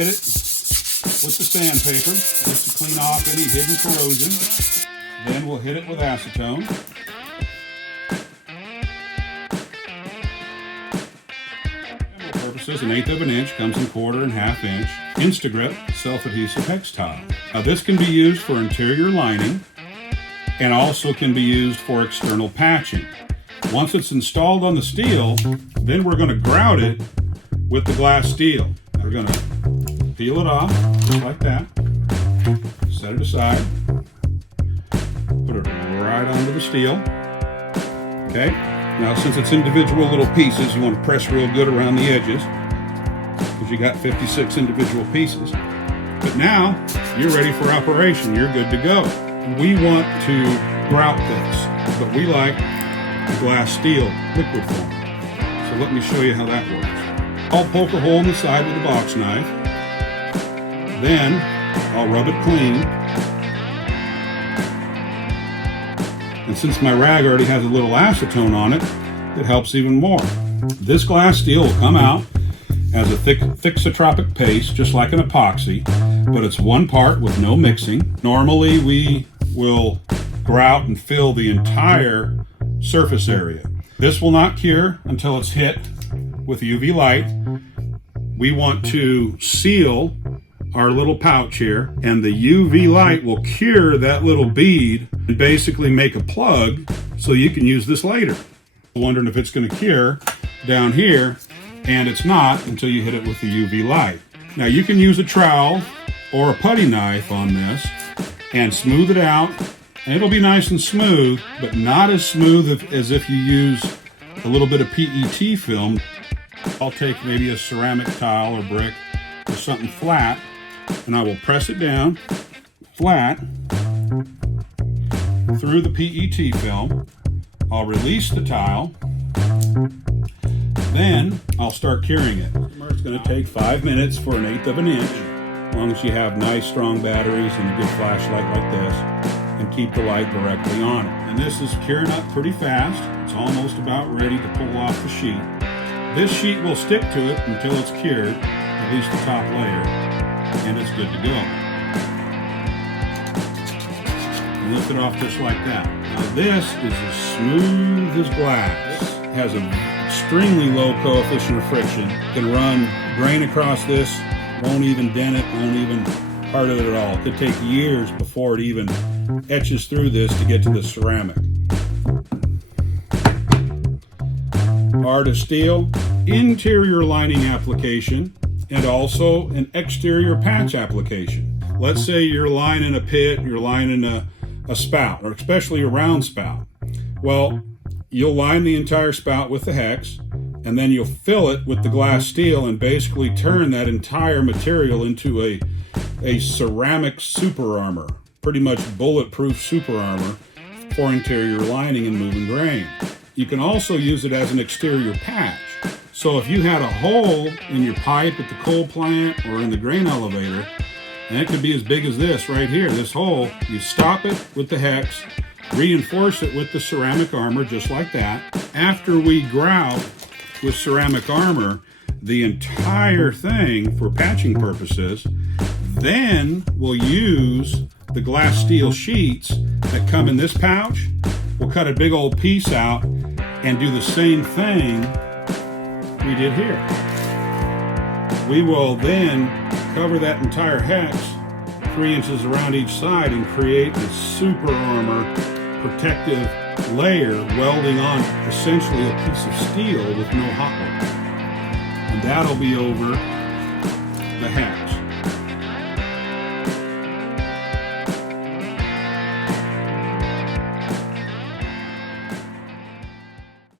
hit it with the sandpaper just to clean off any hidden corrosion. Then we'll hit it with acetone. For purposes, 1/8 of an inch comes in 1/4 and 1/2 inch Instagrip self-adhesive hex tile. Now this can be used for interior lining and also can be used for external patching. Once it's installed on the steel, then we're going to grout it with the glassSTEEL. We're going to peel it off just like that, set it aside, put it right onto the steel. Okay, now since it's individual little pieces, you want to press real good around the edges because you got 56 individual pieces. But now you're ready for operation, you're good to go. We want to grout this, but we like the glassSTEEL liquid form. So let me show you how that works. I'll poke a hole in the side with a box knife. Then I'll rub it clean. And since my rag already has a little acetone on it, it helps even more. This glassSTEEL will come out as a thick thixotropic paste, just like an epoxy, but it's one part with no mixing. Normally we will grout and fill the entire surface area. This will not cure until it's hit with UV light. We want to seal our little pouch here, and the UV light will cure that little bead and basically make a plug so you can use this later. I'm wondering if it's going to cure down here, and it's not until you hit it with the UV light. Now you can use a trowel or a putty knife on this and smooth it out, and it'll be nice and smooth, but not as smooth as if you use a little bit of PET film. I'll take maybe a ceramic tile or brick or something flat, and I will press it down flat through the PET film. I'll release the tile. Then I'll start curing it. It's going to take 5 minutes for 1/8 of an inch, as long as you have nice strong batteries and a good flashlight like this, and keep the light directly on it. And this is curing up pretty fast. It's almost about ready to pull off the sheet. This sheet will stick to it until it's cured, at least the top layer, and it's good to go. And lift it off just like that. Now this is as smooth as glass. It has an extremely low coefficient of friction. Can run grain across this, won't even dent it, won't even part of it at all. It could take years before it even etches through this to get to the ceramic. Art of Steel, interior lining application, and also an exterior patch application. Let's say you're lining a pit, you're lining a spout, or especially a round spout. Well, you'll line the entire spout with the hex, and then you'll fill it with the glassSTEEL and basically turn that entire material into a ceramic super armor, pretty much bulletproof super armor for interior lining and moving grain. You can also use it as an exterior patch. So if you had a hole in your pipe at the coal plant or in the grain elevator, and it could be as big as this right here, this hole, you stop it with the hex, reinforce it with the ceramic armor just like that. After we grout with ceramic armor the entire thing for patching purposes, then we'll use the glassSTEEL sheets that come in this pouch. We'll cut a big old piece out and do the same thing we did here. We will then cover that entire hex 3 inches around each side and create a super armor protective layer, welding on essentially a piece of steel with no hot work. And that'll be over the hex.